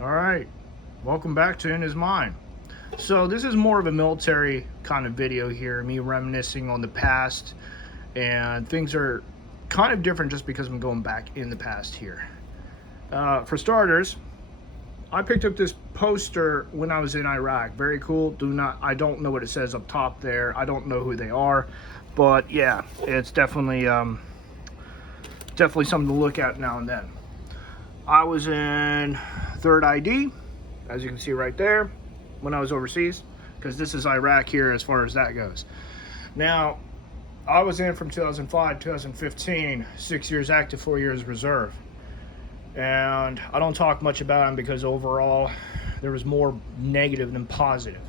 All right, welcome back to In His Mind. So this is more of a military kind of video here, me reminiscing on the past, and things are kind of different just because I'm going back in the past here. For starters, I picked up this poster when I was in Iraq. Very cool. I don't know what it says up top there. I don't know who they are, but yeah, it's definitely something to look at now and then. I was in third ID, as you can see right there, when I was overseas, because this is Iraq here as far as that goes. Now, I was in from 2005 2015, 6 years active, 4 years reserve. And I don't talk much about them because overall there was more negative than positive.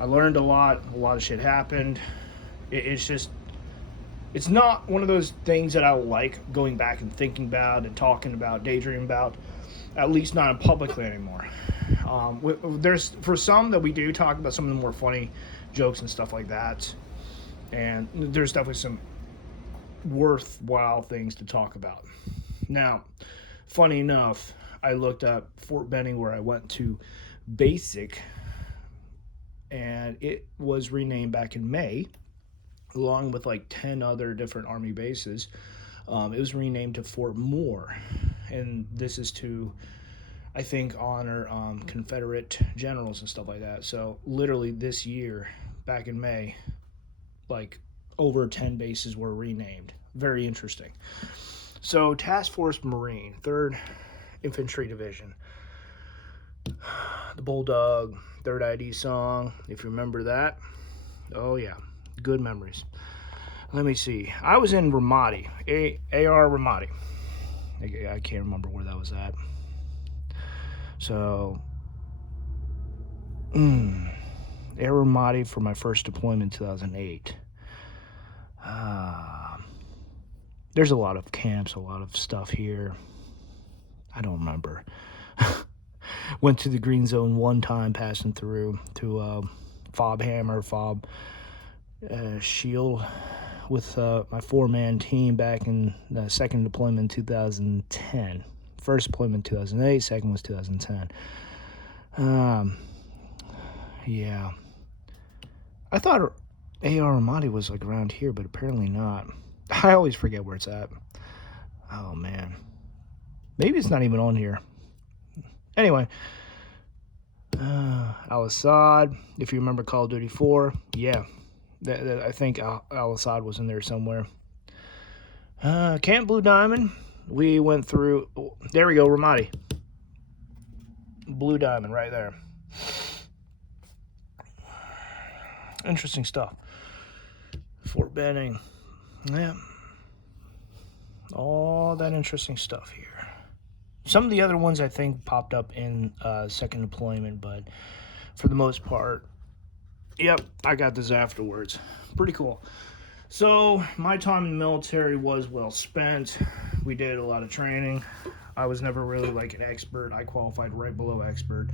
I learned a lot of shit happened. It's not one of those things that I like going back and thinking about and talking about, daydreaming about, at least not in publicly anymore. There's for some that we do talk about some of the more funny jokes and stuff like that, and there's definitely some worthwhile things to talk about. Now, funny enough, I looked up Fort Benning where I went to basic, and it was renamed back in May, along with like 10 other different Army bases. It was renamed to Fort Moore, and this is to, I think, honor Confederate generals and stuff like that. So literally this year, back in May, like over 10 bases were renamed. Very interesting. So Task Force Marine, 3rd Infantry Division. The Bulldog, 3rd ID song, if you remember that. Oh yeah, good memories. Let me see. I was in Ramadi, AR Ramadi. I can't remember where that was at. So, Air Ramadi for my first deployment in 2008. There's a lot of camps, a lot of stuff here. I don't remember. Went to the Green Zone one time, passing through to Fob Hammer, Fob Shield with my 4-man team back in the second deployment in 2010. First deployment 2008, second was 2010. Yeah. I thought AR Ramadi was like around here, but apparently not. I always forget where it's at. Oh man. Maybe it's not even on here. Anyway. Al-Assad, if you remember Call of Duty 4, yeah. I think Al-Assad was in there somewhere. Camp Blue Diamond, we went through, there we go, Ramadi. Blue Diamond right there. Interesting stuff. Fort Benning, yeah. All that interesting stuff here. Some of the other ones I think popped up in second deployment, but for the most part, yep, I got this afterwards. Pretty cool. So my time in the military was well spent. We did a lot of training. I was never really like an expert. I qualified right below expert,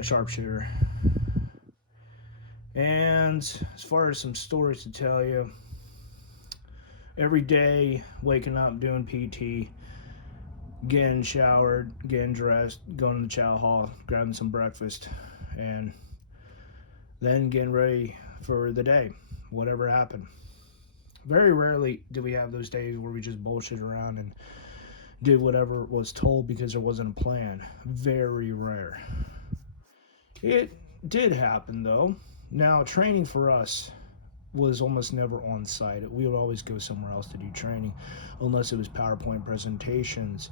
sharpshooter. And as far as some stories to tell you, every day waking up, doing PT, getting showered, getting dressed, going to the chow hall, grabbing some breakfast, and then getting ready for the day, whatever happened. Very rarely do we have those days where we just bullshit around and did whatever was told because there wasn't a plan. Very rare. It did happen though. Now, training for us was almost never on site. We would always go somewhere else to do training, unless it was PowerPoint presentations,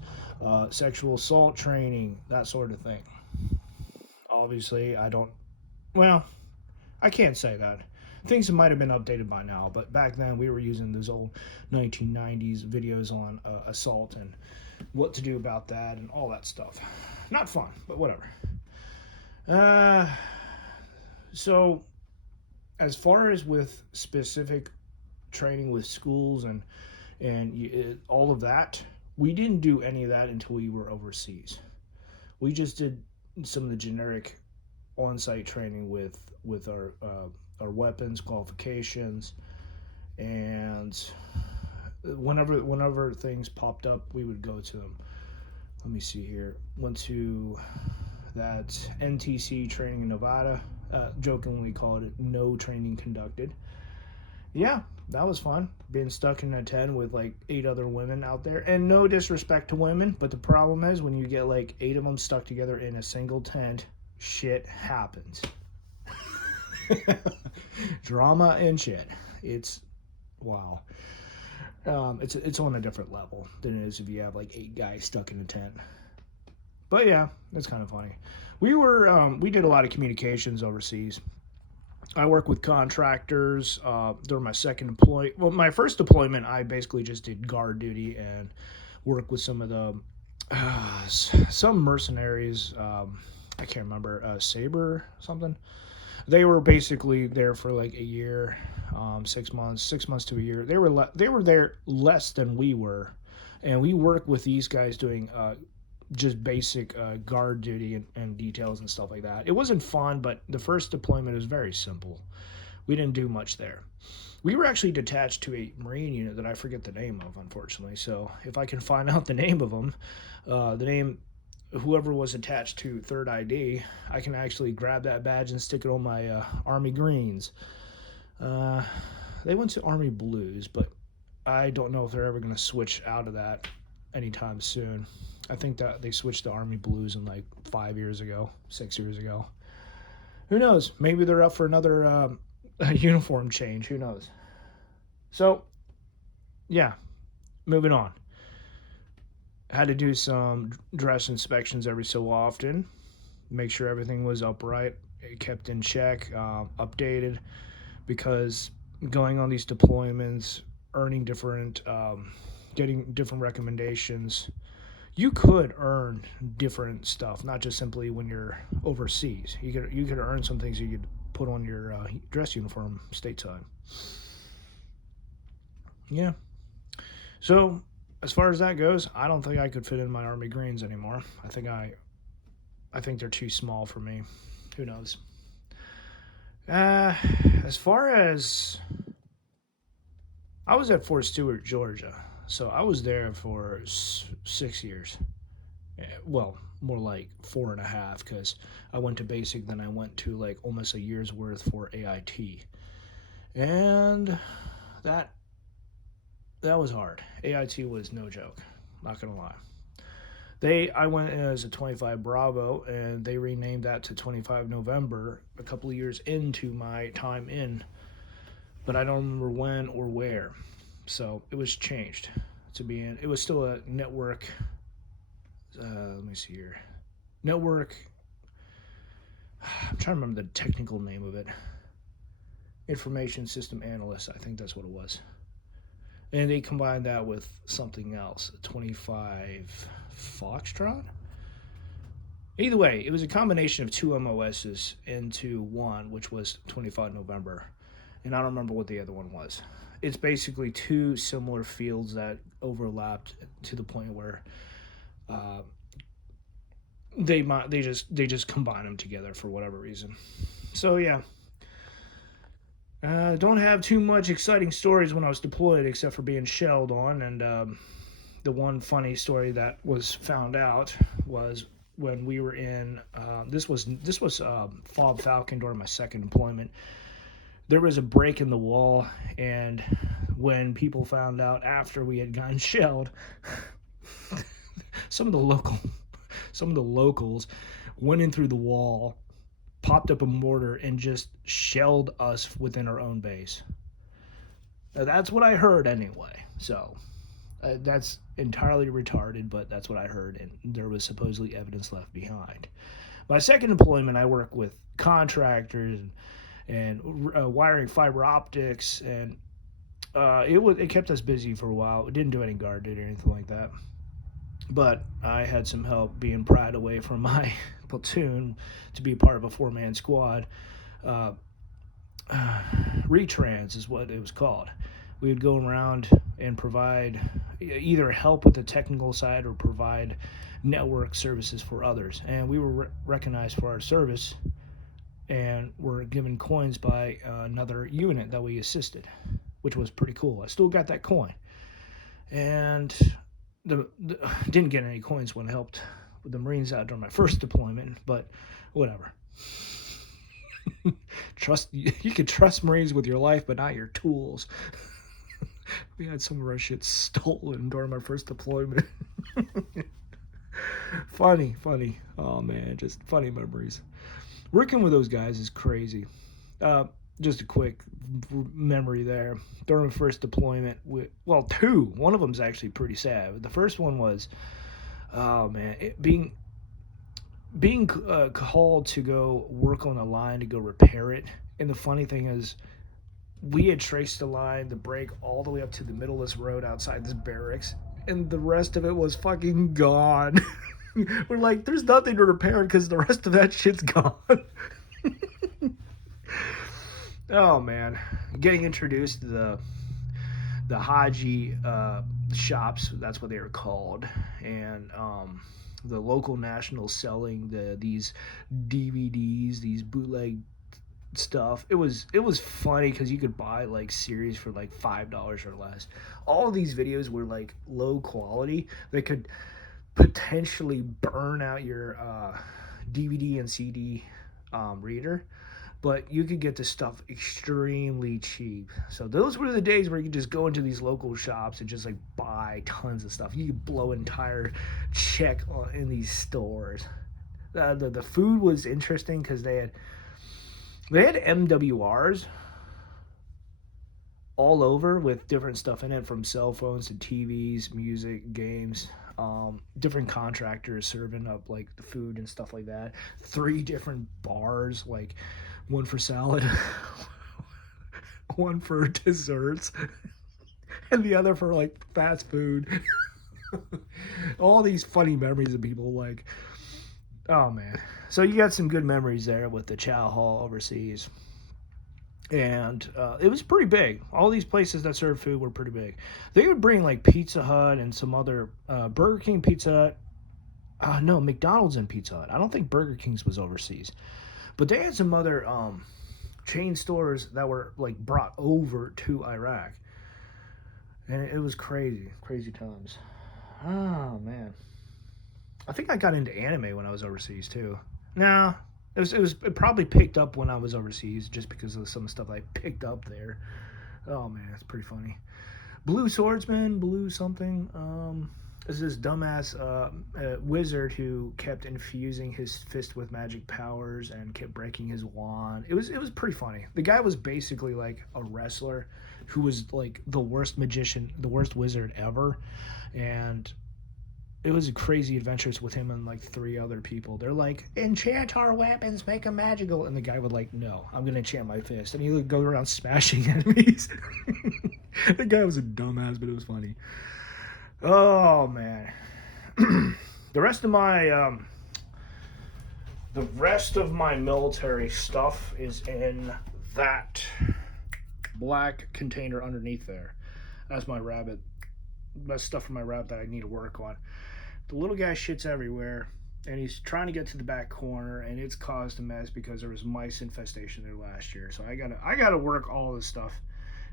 sexual assault training, that sort of thing. Obviously, I can't say that. Things might have been updated by now, but back then we were using those old 1990s videos on assault and what to do about that and all that stuff. Not fun, but whatever. So, as far as with specific training with schools and all of that, we didn't do any of that until we were overseas. We just did some of the generic on-site training with our weapons qualifications, and whenever things popped up, we would go to them. let me see here. Went to that NTC training in Nevada. Jokingly called it no training conducted. Yeah, that was fun. Being stuck in a tent with like 8 other women out there. And no disrespect to women, but the problem is when you get like 8 of them stuck together in a single tent, shit happens. Drama and shit. It's wow. It's on a different level than it is if you have like 8 guys stuck in a tent. But yeah, it's kind of funny. We did a lot of communications overseas. I work with contractors. During my my first deployment, I basically just did guard duty and work with some of the some mercenaries. I can't remember, Saber something. They were basically there for like a year, 6 months to a year. They were there less than we were, and we worked with these guys doing just basic guard duty and details and stuff like that. It wasn't fun, but the first deployment was very simple. We didn't do much there. We were actually detached to a Marine unit that I forget the name of, unfortunately. So if I can find out the name of them, whoever was attached to Third ID, I can actually grab that badge and stick it on my Army Greens. They went to Army Blues, but I don't know if they're ever going to switch out of that anytime soon. I think that they switched to Army Blues in like 5 years ago, 6 years ago. Who knows? Maybe they're up for another uniform change. Who knows? So, yeah, moving on. Had to do some dress inspections every so often, make sure everything was upright, kept in check, updated, because going on these deployments, earning getting different recommendations, you could earn different stuff, not just simply when you're overseas. You could earn some things you could put on your dress uniform stateside. Yeah. So as far as that goes, I don't think I could fit in my Army Greens anymore. I think they're too small for me. Who knows? As far as I was at Fort Stewart, Georgia, so I was there for 6 years. Well, more like 4.5, because I went to basic, then I went to like almost a year's worth for AIT, and that was hard. AIT was no joke. Not gonna lie. I went as a 25 Bravo, and they renamed that to 25 November a couple of years into my time in, but I don't remember when or where. So it was changed to be in. It was still a network. Let me see here. Network. I'm trying to remember the technical name of it. Information System Analyst. I think that's what it was. And they combined that with something else, 25 Foxtrot? Either way, it was a combination of 2 MOSs into one, which was 25 November. And I don't remember what the other one was. It's basically 2 similar fields that overlapped to the point where they just combine them together for whatever reason. So yeah. Don't have too much exciting stories when I was deployed, except for being shelled on. And the one funny story that was found out was when we were in. This was Fob Falcon during my second deployment. There was a break in the wall, and when people found out after we had gotten shelled, some of the locals went in through the wall, popped up a mortar, and just shelled us within our own base. Now, that's what I heard anyway. So that's entirely retarded, but that's what I heard, and there was supposedly evidence left behind. My second deployment, I worked with contractors and wiring fiber optics, and it kept us busy for a while. It didn't do any guard duty or anything like that. But I had some help being pried away from my platoon to be part of a 4-man squad. Retrans is what it was called. We would go around and provide either help with the technical side or provide network services for others. And we were recognized for our service and were given coins by another unit that we assisted, which was pretty cool. I still got that coin. And didn't get any coins when I helped with the Marines out during my first deployment, but whatever. You can trust Marines with your life, but not your tools. We had some of our shit stolen during my first deployment. Funny. Oh man, just funny memories. Working with those guys is crazy. Uh, just a quick memory there. During my first deployment, two. One of them's actually pretty sad. The first one was, oh man, being called to go work on a line to go repair it. And the funny thing is, we had traced the line, the break, all the way up to the middle of this road outside this barracks, and the rest of it was fucking gone. We're like, there's nothing to repair because the rest of that shit's gone. Oh man, getting introduced to the Haji shops, that's what they were called, and the local nationals selling these DVDs, these bootleg stuff. It was funny because you could buy like series for like $5 or less. All of these videos were like low quality. They could potentially burn out your DVD and CD reader, but you could get this stuff extremely cheap. So those were the days where you could just go into these local shops and just like buy tons of stuff. You could blow an entire check in these stores. The food was interesting because they had MWRs all over with different stuff in it, from cell phones to TVs, music, games. Different contractors serving up like the food and stuff like that. 3 different bars, like one for salad, one for desserts, and the other for like fast food. All these funny memories of people like, oh man. So you got some good memories there with the chow hall overseas. And it was pretty big. All these places that served food were pretty big. They would bring like Pizza Hut and some other Burger King, Pizza Hut. No, McDonald's and Pizza Hut. I don't think Burger King's was overseas, but they had some other chain stores that were like brought over to Iraq, and it was crazy times. Oh man, I think I got into anime when I was overseas too. No, it probably picked up when I was overseas just because of some stuff I picked up there. Oh man, it's pretty funny. Blue Swordsman, Blue something. Is this dumbass wizard who kept infusing his fist with magic powers and kept breaking his wand. It was pretty funny. The guy was basically like a wrestler who was like the worst magician, the worst wizard ever, and it was a crazy adventures with him and like 3 other people. They're like, enchant our weapons, make them magical. And the guy would like, no, I'm going to enchant my fist. And he would go around smashing enemies. The guy was a dumbass, but it was funny. Oh, man. The rest of my military stuff is in that black container underneath there. That's my rabbit. That's stuff for my rabbit that I need to work on. The little guy shits everywhere, and he's trying to get to the back corner, and it's caused a mess because there was mice infestation there last year. So I gotta work all this stuff,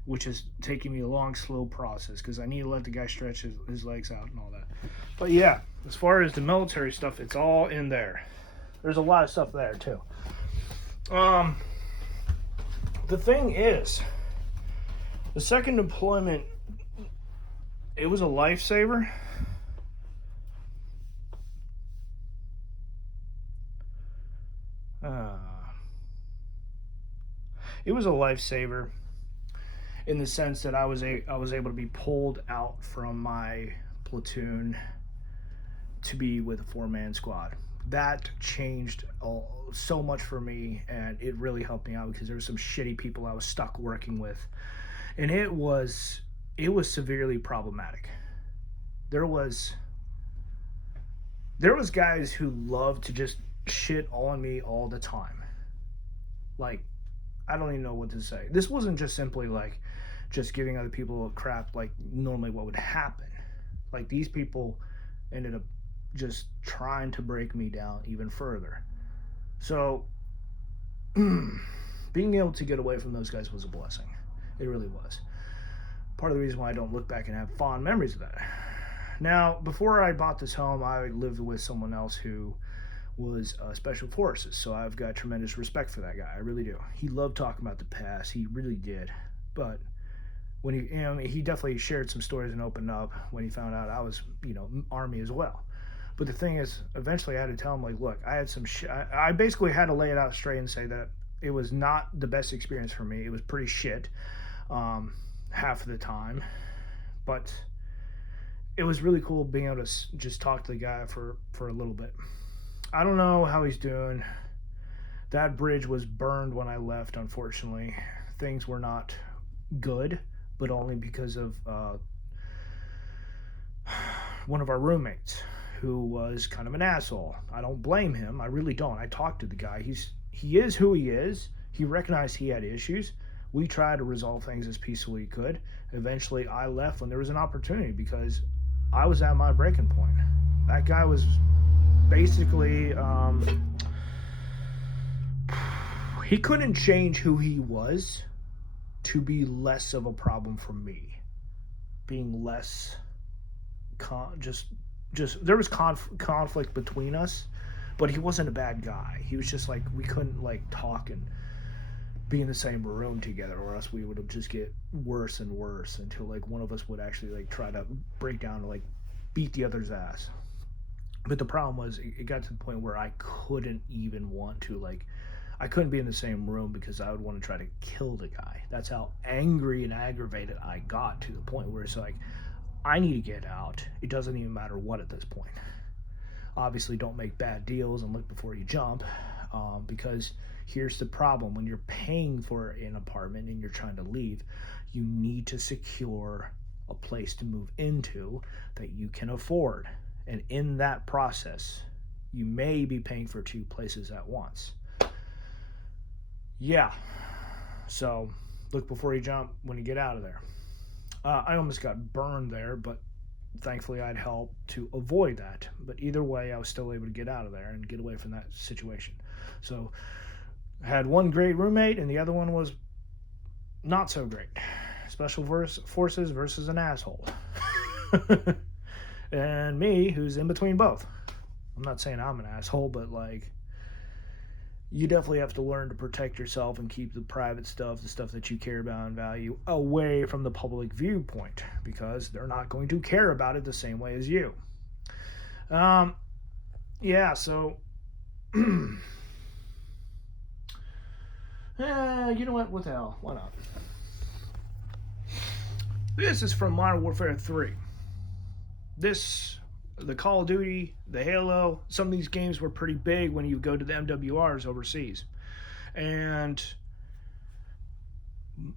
which is taking me a long, slow process because I need to let the guy stretch his legs out and all that. But yeah, as far as the military stuff, it's all in there. There's a lot of stuff there too. The thing is, the second deployment, it was a lifesaver. It was a lifesaver in the sense that I was able to be pulled out from my platoon to be with a 4-man squad. That changed so much for me, and it really helped me out because there were some shitty people I was stuck working with, and it was severely problematic. There was guys who loved to just shit on me all the time. Like, I don't even know what to say. This wasn't just simply like just giving other people crap like normally what would happen. Like, these people ended up just trying to break me down even further. So being able to get away from those guys was a blessing. It really was. Part of the reason why I don't look back and have fond memories of that. Now, before I bought this home, I lived with someone else who was special forces, so I've got tremendous respect for that guy. I really do. He loved talking about the past. He really did. But when he definitely shared some stories and opened up when he found out I was, Army as well. But the thing is, eventually I had to tell him, like, look, I had some shit. I basically had to lay it out straight and say that it was not the best experience for me. It was pretty shit half of the time. But it was really cool being able to just talk to the guy for a little bit. I don't know how he's doing. That bridge was burned when I left, unfortunately. Things were not good, but only because of one of our roommates who was kind of an asshole. I don't blame him. I really don't. I talked to the guy. He is who he is. He recognized he had issues. We tried to resolve things as peacefully as we could. Eventually, I left when there was an opportunity because I was at my breaking point. That guy was basically, he couldn't change who he was to be less of a problem for me. Being less, just there was conflict between us, but he wasn't a bad guy. He was just like, we couldn't like talk and be in the same room together, or else we would just get worse and worse until like one of us would actually like try to break down and like beat the other's ass. But the problem was it got to the point where I couldn't even want to, like, I couldn't be in the same room because I would want to try to kill the guy. That's how angry and aggravated I got, to the point where it's like, I need to get out. It doesn't even matter what at this point. Obviously, don't make bad deals and look before you jump, because here's the problem. When you're paying for an apartment and you're trying to leave, you need to secure a place to move into that you can afford. And in that process, you may be paying for two places at once. Yeah. So look before you jump when you get out of there. I almost got burned there, but thankfully I'd helped to avoid that. But either way, I was still able to get out of there and get away from that situation. So I had one great roommate and the other one was not so great. Special forces versus an asshole. And me, who's in between both. I'm not saying I'm an asshole, but like, you definitely have to learn to protect yourself and keep the private stuff, the stuff that you care about and value, away from the public viewpoint, because they're not going to care about it the same way as you. Yeah, so you know what the hell, why not? This is from Modern Warfare 3. The Call of Duty, the Halo, some of these games were pretty big when you go to the MWRs overseas. And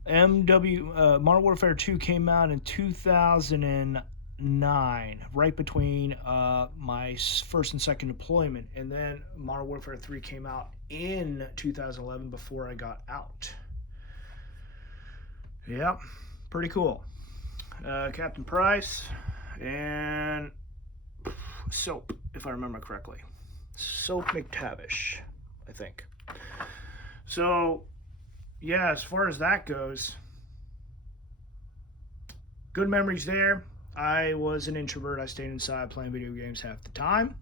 Modern Warfare 2 came out in 2009, right between my first and second deployment. And then Modern Warfare 3 came out in 2011 before I got out. Yep, pretty cool. Captain Price and Soap, if I remember correctly. Soap McTavish, I think. So, yeah, as far as that goes, good memories there. I was an introvert. I stayed inside playing video games half the time.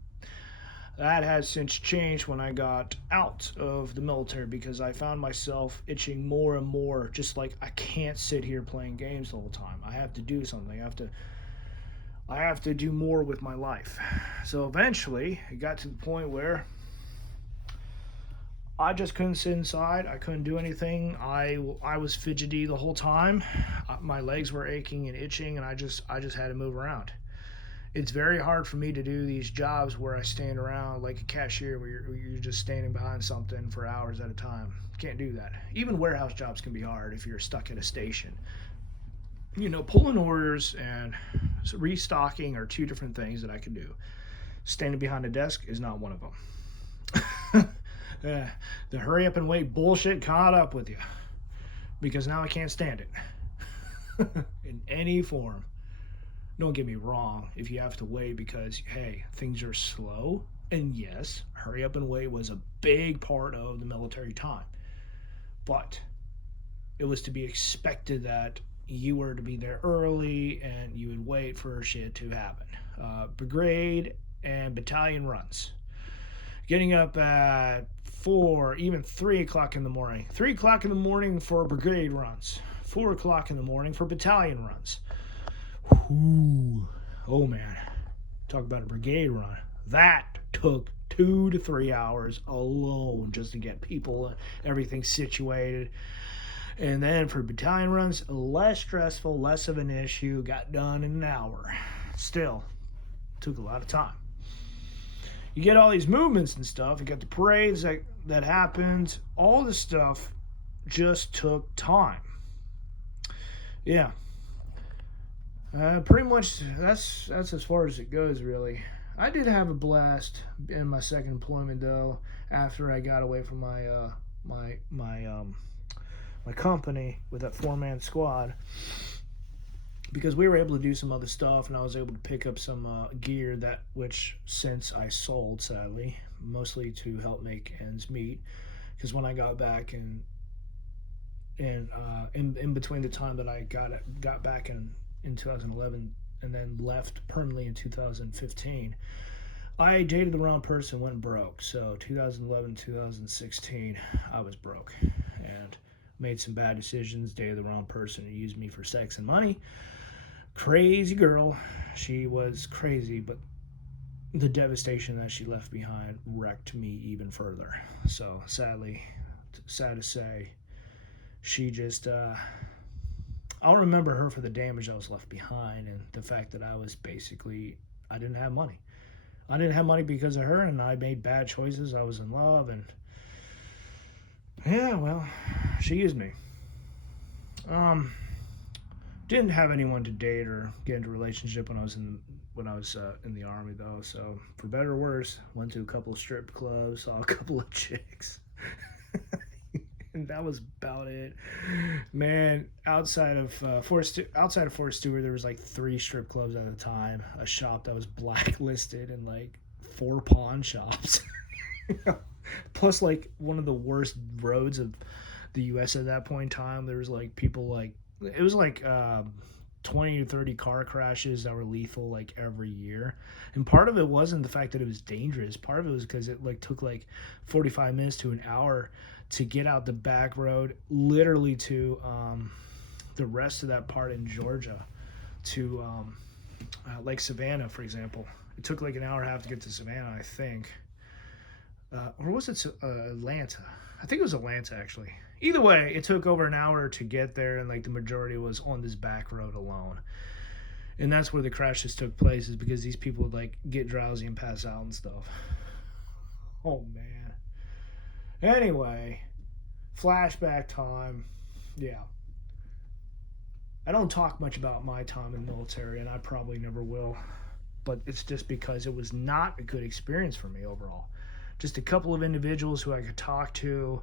That has since changed when I got out of the military, because I found myself itching more and more, just like, I can't sit here playing games the whole time. I have to do something. I have to do more with my life. So eventually, it got to the point where I just couldn't sit inside. I couldn't do anything. I was fidgety the whole time. My legs were aching and itching, and I just had to move around. It's very hard for me to do these jobs where I stand around like a cashier, where you're just standing behind something for hours at a time. Can't do that. Even warehouse jobs can be hard if you're stuck at a station. Pulling orders and restocking are two different things that I can do. Standing behind a desk is not one of them. The hurry up and wait bullshit caught up with you, because now I can't stand it in any form. Don't get me wrong, if you have to wait because, hey, things are slow, and yes, hurry up and wait was a big part of the military time. But it was to be expected that, you were to be there early and you would wait for shit to happen. Brigade and battalion runs. Getting up at 4, even 3 o'clock in the morning. 3 o'clock in the morning for brigade runs. 4 o'clock in the morning for battalion runs. Ooh. Oh man. Talk about a brigade run. That took 2 to 3 hours alone just to get people, everything situated. And then for battalion runs, less stressful, less of an issue, got done in an hour. Still, took a lot of time. You get all these movements and stuff, you got the parades that happened, all this stuff just took time. Yeah. Pretty much that's as far as it goes, really. I did have a blast in my second employment though. After I got away from my company with that 4-man squad, because we were able to do some other stuff, and I was able to pick up some gear which since I sold, sadly, mostly to help make ends meet. Because when I got back in between the time that I got back in 2011 and then left permanently in 2015, I dated the wrong person, went broke. So 2011, 2016, I was broke and made some bad decisions, dated the wrong person who used me for sex and money. Crazy girl. She was crazy, but the devastation that she left behind wrecked me even further. So sadly, sad to say, she just I'll remember her for the damage that was left behind and the fact that I didn't have money. I didn't have money because of her, and I made bad choices. I was in love, and yeah, well, she used me. Didn't have anyone to date or get into a relationship when I was in the army though. So for better or worse, went to a couple of strip clubs, saw a couple of chicks, and that was about it. Man, outside of Fort Stewart, there was like 3 strip clubs at the time, a shop that was blacklisted, and like 4 pawn shops. Plus, like one of the worst roads of the U.S. at that point in time. There was like people like. It was like 20 to 30 car crashes that were lethal like every year. And part of it wasn't the fact that it was dangerous. Part of it was because it like took like 45 minutes to an hour to get out the back road, literally to the rest of that part in Georgia, to like Savannah, for example. It took like an hour and a half to get to Savannah, I think. Or was it Atlanta? I think it was Atlanta, actually. Either way, it took over an hour to get there, and like the majority was on this back road alone. And that's where the crashes took place, is because these people would like get drowsy and pass out and stuff. Oh man. Anyway, flashback time. Yeah. I don't talk much about my time in the military, and I probably never will. But it's just because it was not a good experience for me overall. Just a couple of individuals who I could talk to,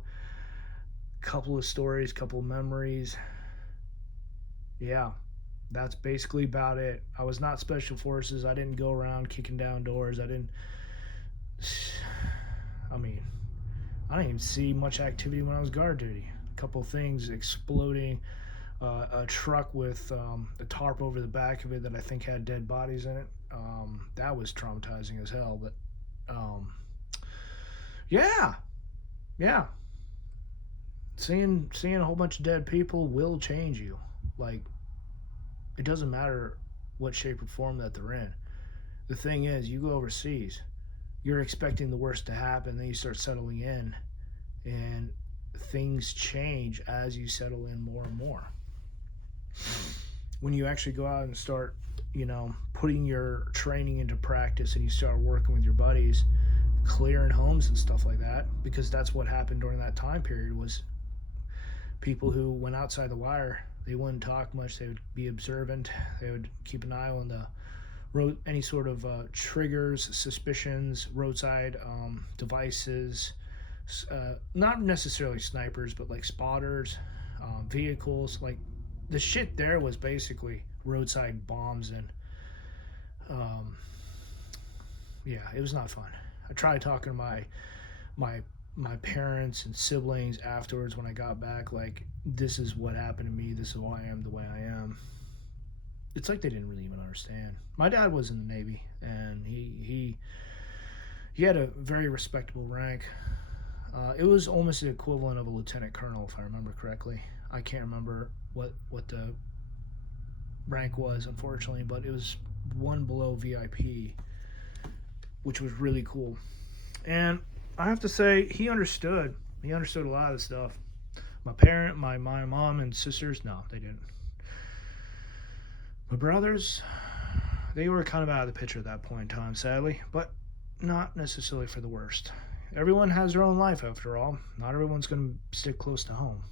couple of stories, couple of memories. Yeah, that's basically about it. I was not special forces. I didn't go around kicking down doors. I didn't even see much activity when I was guard duty. A couple of things exploding, a truck with a tarp over the back of it that I think had dead bodies in it. That was traumatizing as hell, but yeah. Seeing a whole bunch of dead people will change you. Like, it doesn't matter what shape or form that they're in. The thing is, you go overseas, you're expecting the worst to happen, then you start settling in, and things change as you settle in more and more. When you actually go out and start, putting your training into practice, and you start working with your buddies, clearing homes and stuff like that, because that's what happened during that time period. Was people who went outside the wire, they wouldn't talk much, they would be observant, they would keep an eye on the road, any sort of triggers, suspicions, roadside devices, not necessarily snipers, but like spotters, vehicles. Like, the shit there was basically roadside bombs, and yeah, it was not fun. I tried talking to my my parents and siblings afterwards when I got back, like, this is what happened to me, this is why I am the way I am. It's like they didn't really even understand. My dad was in the Navy, and he had a very respectable rank. It was almost the equivalent of a lieutenant colonel, if I remember correctly. I can't remember what the rank was, unfortunately, but it was one below VIP, which was really cool. And I have to say, he understood. He understood a lot of the stuff. My mom and sisters, no, they didn't. My brothers, they were kind of out of the picture at that point in time, sadly, but not necessarily for the worst. Everyone has their own life, after all. Not everyone's going to stick close to home.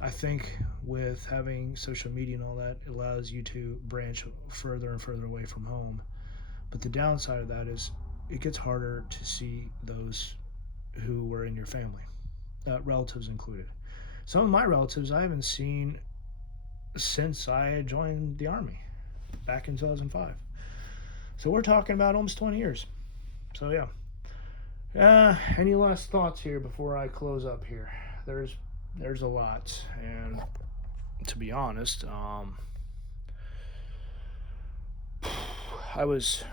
I think with having social media and all that, it allows you to branch further and further away from home. But the downside of that is it gets harder to see those who were in your family, relatives included. Some of my relatives I haven't seen since I joined the Army back in 2005. So we're talking about almost 20 years. So yeah. Any last thoughts here before I close up here? There's a lot, and to be honest,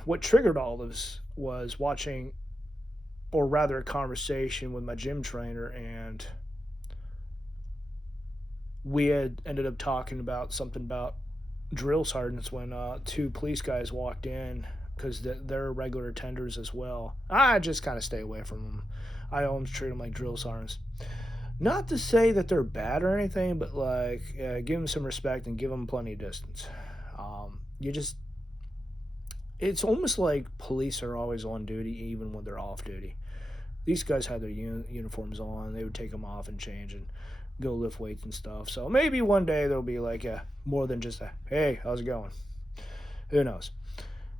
what triggered all this was watching, or rather a conversation with my gym trainer, and we had ended up talking about something about drill sergeants when two police guys walked in, because they're regular attenders as well. I just kind of stay away from them. I always treat them like drill sergeants. Not to say that they're bad or anything, but like give them some respect and give them plenty of distance. It's almost like police are always on duty even when they're off duty. These guys had their uniforms on. They would take them off and change and go lift weights and stuff. So maybe one day there'll be like more than just a, hey, how's it going? Who knows?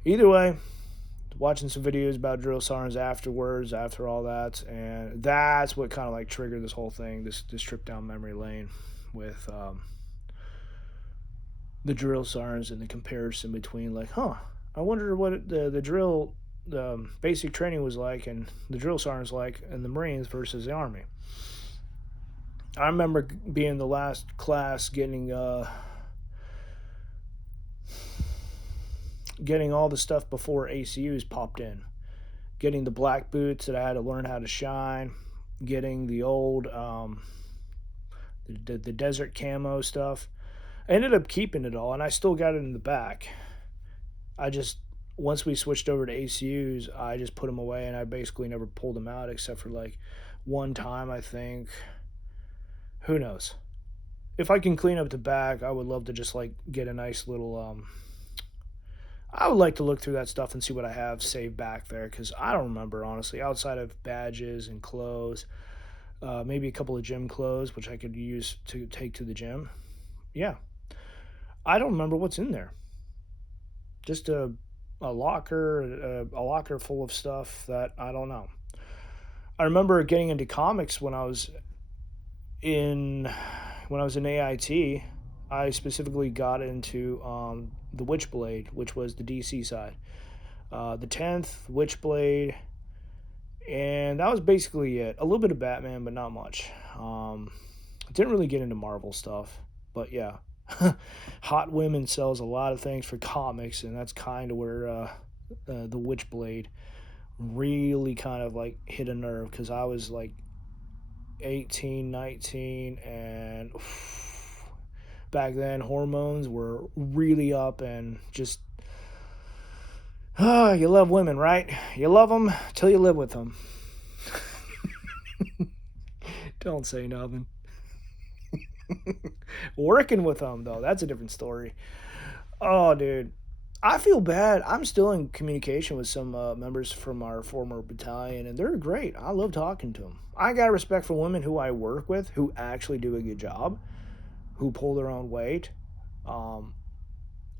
Either way, watching some videos about drill sergeants afterwards, after all that, and that's what kind of like triggered this whole thing, this trip down memory lane with the drill sergeants and the comparison between like, I wonder what the drill basic training was like and the drill sergeants like in the Marines versus the Army. I remember being the last class getting all the stuff before ACUs popped in. Getting the black boots that I had to learn how to shine. Getting the old the desert camo stuff. I ended up keeping it all, and I still got it in the back. Once we switched over to ACUs, I just put them away, and I basically never pulled them out except for like one time, I think. Who knows? If I can clean up the back, I would love to just like get a nice little I would like to look through that stuff and see what I have saved back there, because I don't remember, honestly, outside of badges and clothes, maybe a couple of gym clothes, which I could use to take to the gym. Yeah. I don't remember what's in there. Just a locker full of stuff that I don't know. I remember getting into comics when I was in AIT. I specifically got into the Witchblade, which was the DC side. The 10th, Witchblade, and that was basically it. A little bit of Batman, but not much. Didn't really get into Marvel stuff, but yeah. Hot Women sells a lot of things for comics, and that's kind of where the Witchblade really kind of like hit a nerve, because I was like 18, 19, and back then hormones were really up, and just you love women, right? You love them till you live with them. Don't say nothing. Working with them, though, that's a different story. Oh, dude, I feel bad. I'm still in communication with some members from our former battalion, and they're great. I love talking to them. I got respect for women who I work with who actually do a good job, who pull their own weight.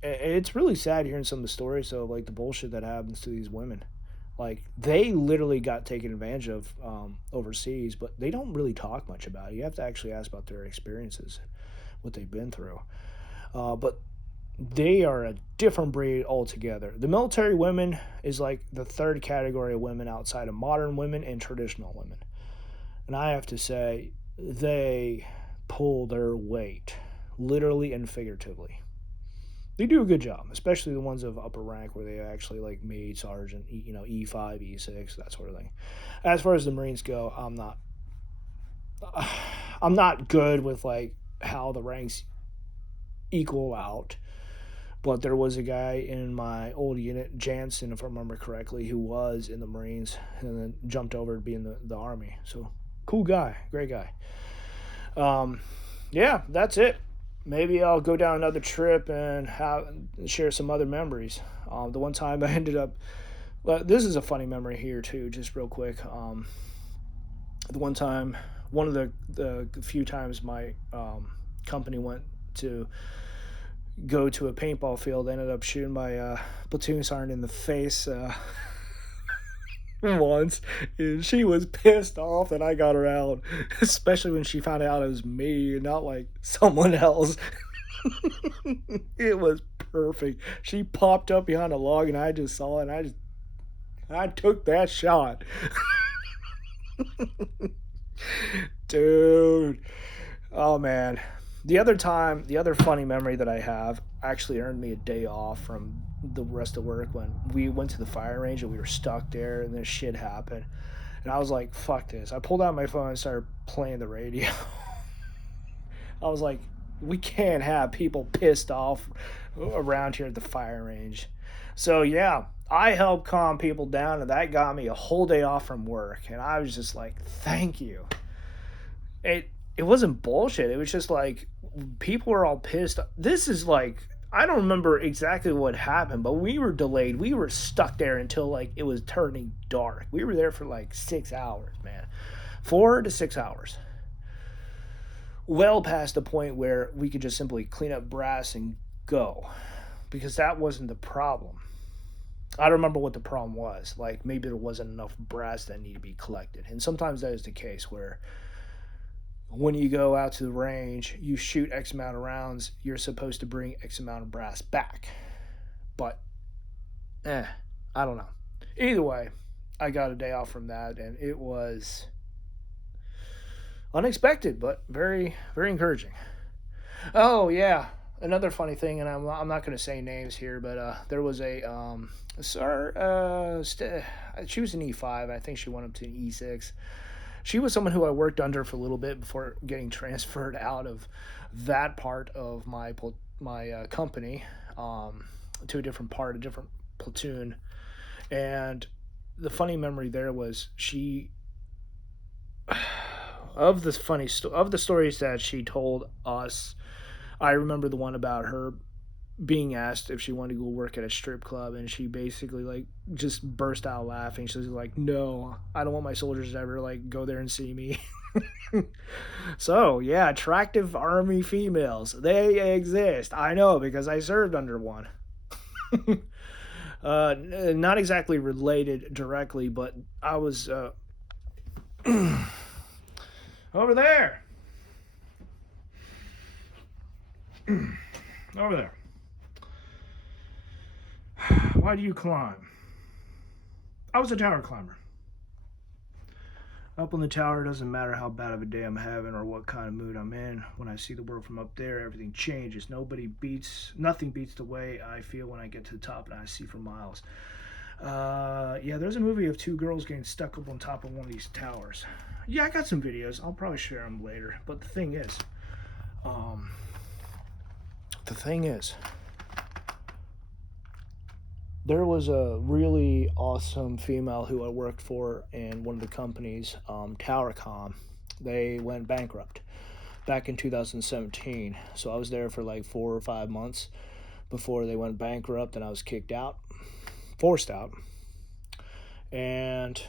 It's really sad hearing some of the stories, though, like the bullshit that happens to these women. Like, they literally got taken advantage of overseas, but they don't really talk much about it. You have to actually ask about their experiences, what they've been through. But they are a different breed altogether. The military women is like the third category of women outside of modern women and traditional women. And I have to say, they pull their weight, literally and figuratively. They do a good job, especially the ones of upper rank where they actually like me, sergeant, E5, E6, that sort of thing. As far as the Marines go, I'm not good with like how the ranks equal out. But there was a guy in my old unit, Jansen, if I remember correctly, who was in the Marines and then jumped over to be in the Army. So, cool guy, great guy. Yeah, that's it. Maybe I'll go down another trip and share some other memories. The one time I ended up, well, this is a funny memory here too, just real quick. The one time, one of the few times my company went to go to a paintball field, I ended up shooting my platoon sergeant in the face once, and she was pissed off that I got her out, especially when she found out it was me and not like someone else. It was perfect. She popped up behind a log, and I just saw it, and I took that shot. Dude. Oh man. The other funny memory that I have actually earned me a day off from the rest of work when we went to the fire range and we were stuck there and this shit happened. And I was like, fuck this. I pulled out my phone and started playing the radio. I was like, we can't have people pissed off around here at the fire range. So yeah, I helped calm people down, and that got me a whole day off from work. And I was just like, thank you. It wasn't bullshit. It was just like people were all pissed. This is like, I don't remember exactly what happened, but we were delayed. We were stuck there until like it was turning dark. We were there for like 6 hours, man. 4 to 6 hours. Well past the point where we could just simply clean up brass and go. Because that wasn't the problem. I don't remember what the problem was. Like maybe there wasn't enough brass that needed to be collected. And sometimes that is the case where when you go out to the range, you shoot X amount of rounds, you're supposed to bring X amount of brass back. But, I don't know. Either way, I got a day off from that, and it was unexpected, but very, very encouraging. Oh, yeah. Another funny thing, and I'm not going to say names here, but there was she was an E5. I think she went up to an E6. She was someone who I worked under for a little bit before getting transferred out of that part of my company to a different part, a different platoon. And the funny memory there was of the stories that she told us. I remember the one about her being asked if she wanted to go work at a strip club, and she basically like just burst out laughing. She was like, no, I don't want my soldiers to ever like go there and see me. So yeah, attractive army females, they exist. I know because I served under one. Not exactly related directly, but I was over there. Over there. Why do you climb? I was a tower climber. Up on the tower, doesn't matter how bad of a day I'm having or what kind of mood I'm in. When I see the world from up there, everything changes. Nothing beats the way I feel when I get to the top and I see for miles. Yeah, there's a movie of two girls getting stuck up on top of one of these towers. Yeah, I got some videos. I'll probably share them later. But the thing is, there was a really awesome female who I worked for in one of the companies, TowerCom. They went bankrupt back in 2017. So I was there for like 4 or 5 months before they went bankrupt, and I was forced out. And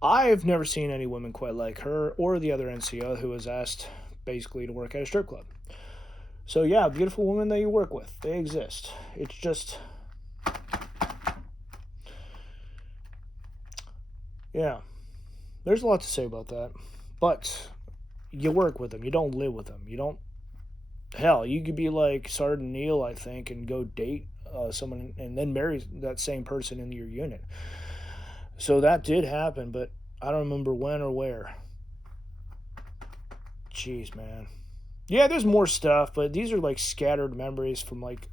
I've never seen any woman quite like her or the other NCO who was asked basically to work at a strip club. So yeah, beautiful women that you work with, they exist. It's just, yeah, there's a lot to say about that. But you work with them, you don't live with them. You don't Hell, you could be like Sergeant Neil, I think, and go date someone and then marry that same person in your unit. So that did happen, but I don't remember when or where. Jeez, man. Yeah, there's more stuff, but these are like scattered memories from like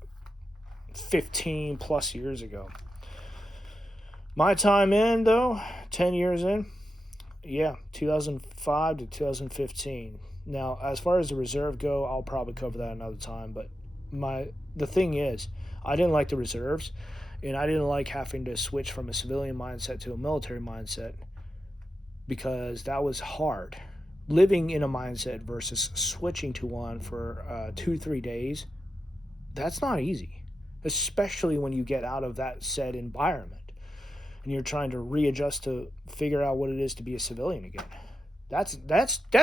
15 plus years ago. My time in, though, 10 years in, yeah, 2005 to 2015. Now, as far as the reserve go, I'll probably cover that another time, but the thing is, I didn't like the reserves, and I didn't like having to switch from a civilian mindset to a military mindset because that was hard. Living in a mindset versus switching to one for 2 3 days, that's not easy, especially when you get out of that said environment and you're trying to readjust to figure out what it is to be a civilian again. That's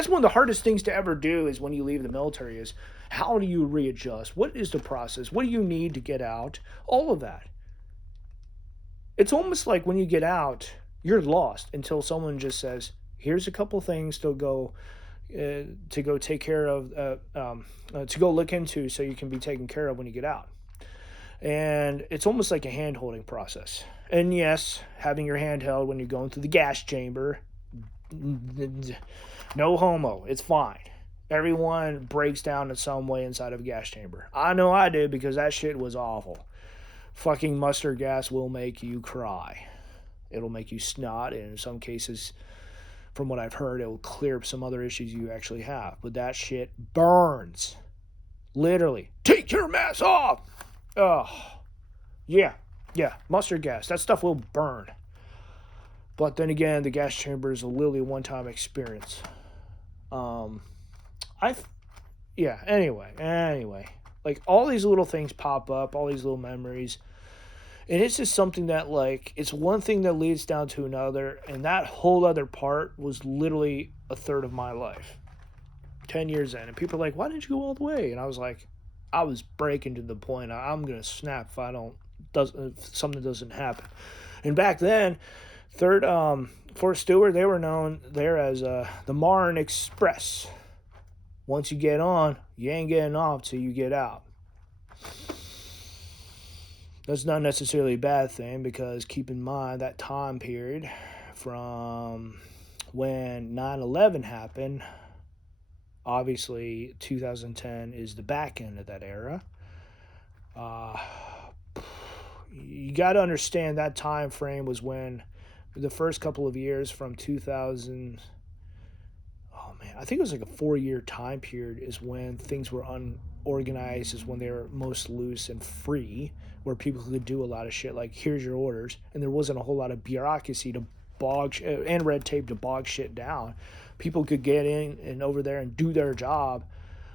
one of the hardest things to ever do is when you leave the military is how do you readjust? What is the process? What do you need to get out? All of that. It's almost like when you get out, you're lost until someone just says, "Here's a couple things to go take care of, to go look into, so you can be taken care of when you get out." And it's almost like a hand holding process. And yes, having your hand held when you're going through the gas chamber, no homo, it's fine. Everyone breaks down in some way inside of a gas chamber. I know I did because that shit was awful. Fucking mustard gas will make you cry. It'll make you snot, and in some cases, from what I've heard, it will clear up some other issues you actually have. But that shit burns. Literally. Take your mask off! Oh, yeah, mustard gas. That stuff will burn. But then again, the gas chamber is a literally one-time experience. Anyway. Like, all these little things pop up, all these little memories. And it's just something that, like, it's one thing that leads down to another. And that whole other part was literally a third of my life. 10 years in. And people are like, why didn't you go all the way? And I was like, I was breaking to the point. I'm going to snap if something doesn't happen. And back then, Fort Stewart, they were known there as the Marne Express. Once you get on, you ain't getting off till you get out. That's not necessarily a bad thing because keep in mind that time period from when 9/11 happened, obviously 2010 is the back end of that era. You got to understand that time frame was when the first couple of years from 2000, oh man, I think it was like a 4-year time period is when things were unorganized, is when they were most loose and free, where people could do a lot of shit like, here's your orders, and there wasn't a whole lot of bureaucracy to and red tape to bog shit down. People could get in and over there and do their job,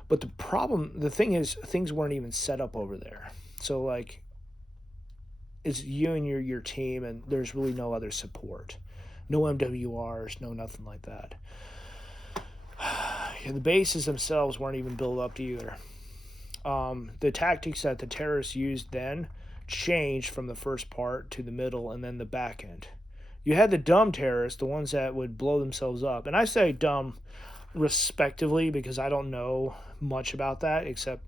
but the thing is, things weren't even set up over there. So like, it's you and your team, and there's really no other support, no MWRs, no nothing like that. The bases themselves weren't even built up to either. The tactics that the terrorists used then changed from the first part to the middle and then the back end. You had the dumb terrorists, the ones that would blow themselves up. And I say dumb respectively because I don't know much about that except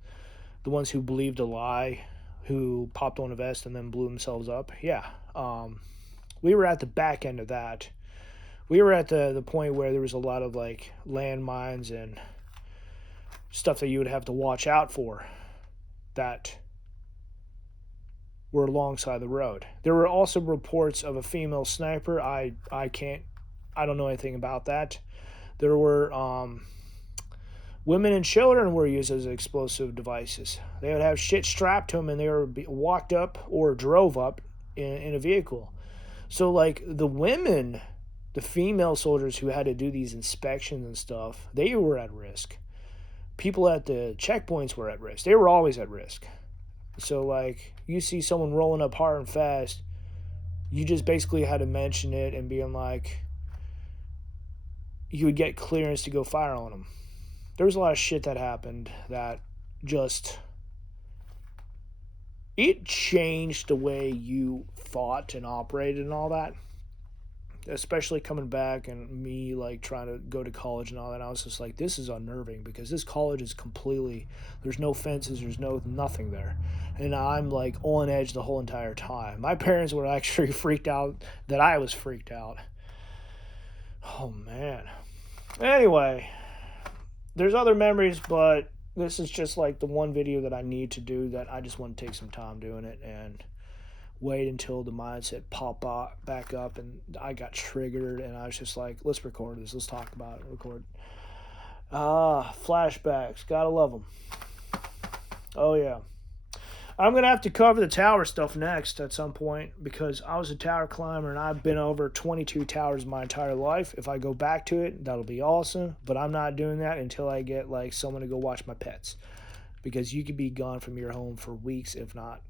the ones who believed a lie, who popped on a vest and then blew themselves up. Yeah. We were at the back end of that. We were at the point where there was a lot of like landmines and stuff that you would have to watch out for that were alongside the road. There were also reports of a female sniper. I don't know anything about that. There were women and children were used as explosive devices. They would have shit strapped to them and they were walked up or drove up in a vehicle. So like the women, the female soldiers who had to do these inspections and stuff, they were at risk. People at the checkpoints were at risk. They were always at risk. So like you see someone rolling up hard and fast, you just basically had to mention it and being like, you would get clearance to go fire on them. There was a lot of shit that happened that just, it changed the way you thought and operated and all that. especially coming back and me like trying to go to college and all that. I was just like, this is unnerving because this college is completely, there's no fences, there's no nothing there, and I'm like on edge the whole entire time. My parents were actually freaked out that I was freaked out. Oh man. Anyway, there's other memories, but this is just like the one video that I need to do, that I just want to take some time doing it and wait until the mindset back up, and I got triggered, and I was just like, let's record this, let's talk about it, record. Flashbacks, gotta love them. Oh yeah. I'm gonna have to cover the tower stuff next at some point, because I was a tower climber and I've been over 22 towers my entire life. If I go back to it, that'll be awesome, but I'm not doing that until I get like someone to go watch my pets, because you could be gone from your home for weeks, if not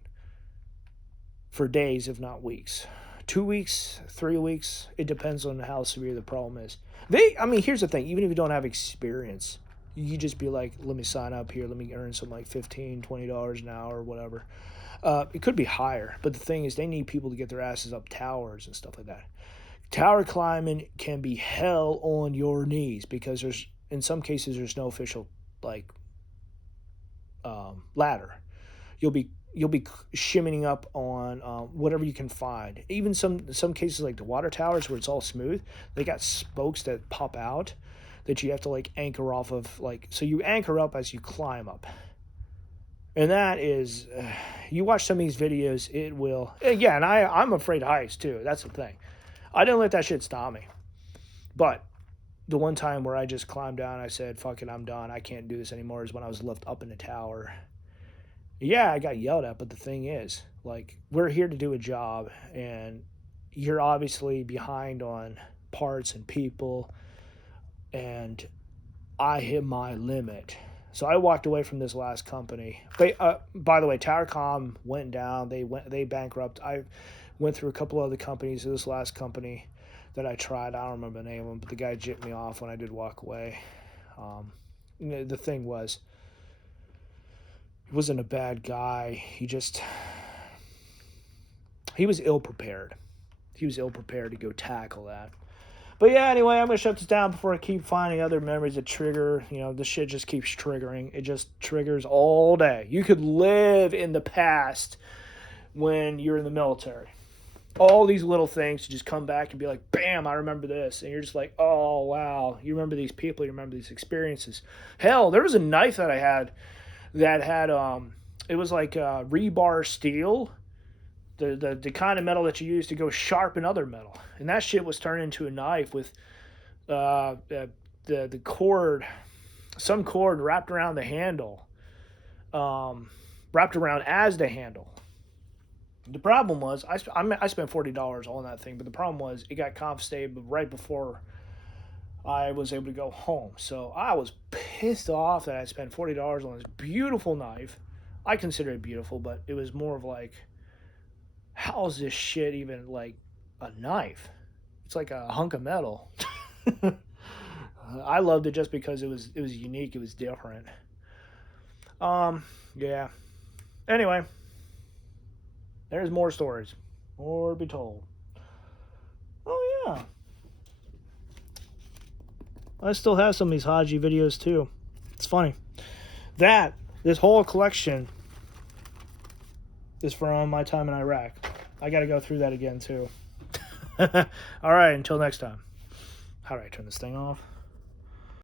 for days, if not weeks. 2 weeks, 3 weeks, it depends on how severe the problem is. Here's the thing, even if you don't have experience, you just be like, let me sign up here, let me earn some like $15, $20 an hour or whatever. It could be higher, but the thing is, they need people to get their asses up towers and stuff like that. Tower climbing can be hell on your knees, because in some cases there's no official like ladder. You'll be shimming up on whatever you can find. Even some cases like the water towers where it's all smooth, they got spokes that pop out that you have to like anchor off of, like, so you anchor up as you climb up. And that is, you watch some of these videos, it will, yeah, and I'm afraid of heights too. That's the thing. I didn't let that shit stop me. But the one time where I just climbed down, I said, fuck it, I'm done, I can't do this anymore, is when I was left up in the tower. Yeah, I got yelled at, but the thing is, like, we're here to do a job, and you're obviously behind on parts and people, and I hit my limit. So I walked away from this last company. By the way, TowerCom went down. They bankrupt. I went through a couple other companies. This last company that I tried, I don't remember the name of them, but the guy jipped me off when I did walk away. The thing was, he wasn't a bad guy. He was ill prepared. He was ill prepared to go tackle that. But yeah, anyway, I'm going to shut this down before I keep finding other memories that trigger. You know, this shit just keeps triggering. It just triggers all day. You could live in the past when you're in the military. All these little things to just come back and be like, bam, I remember this. And you're just like, oh, wow. You remember these people. You remember these experiences. Hell, there was a knife that I had that had, it was like rebar steel. The kind of metal that you use to go sharpen other metal. And that shit was turned into a knife with the cord, some cord wrapped around the handle, wrapped around as the handle. The problem was, I spent $40 on that thing, but the problem was it got confiscated right before I was able to go home. So I was pissed off that I spent $40 on this beautiful knife. I consider it beautiful, but it was more of like, how is this shit even like a knife? It's like a hunk of metal. I loved it just because it was unique, it was different. Yeah. Anyway, there's more stories. More to be told. Oh yeah. I still have some of these Haji videos too. It's funny. This whole collection is from my time in Iraq. I got to go through that again too. All right, until next time. How do I turn this thing off?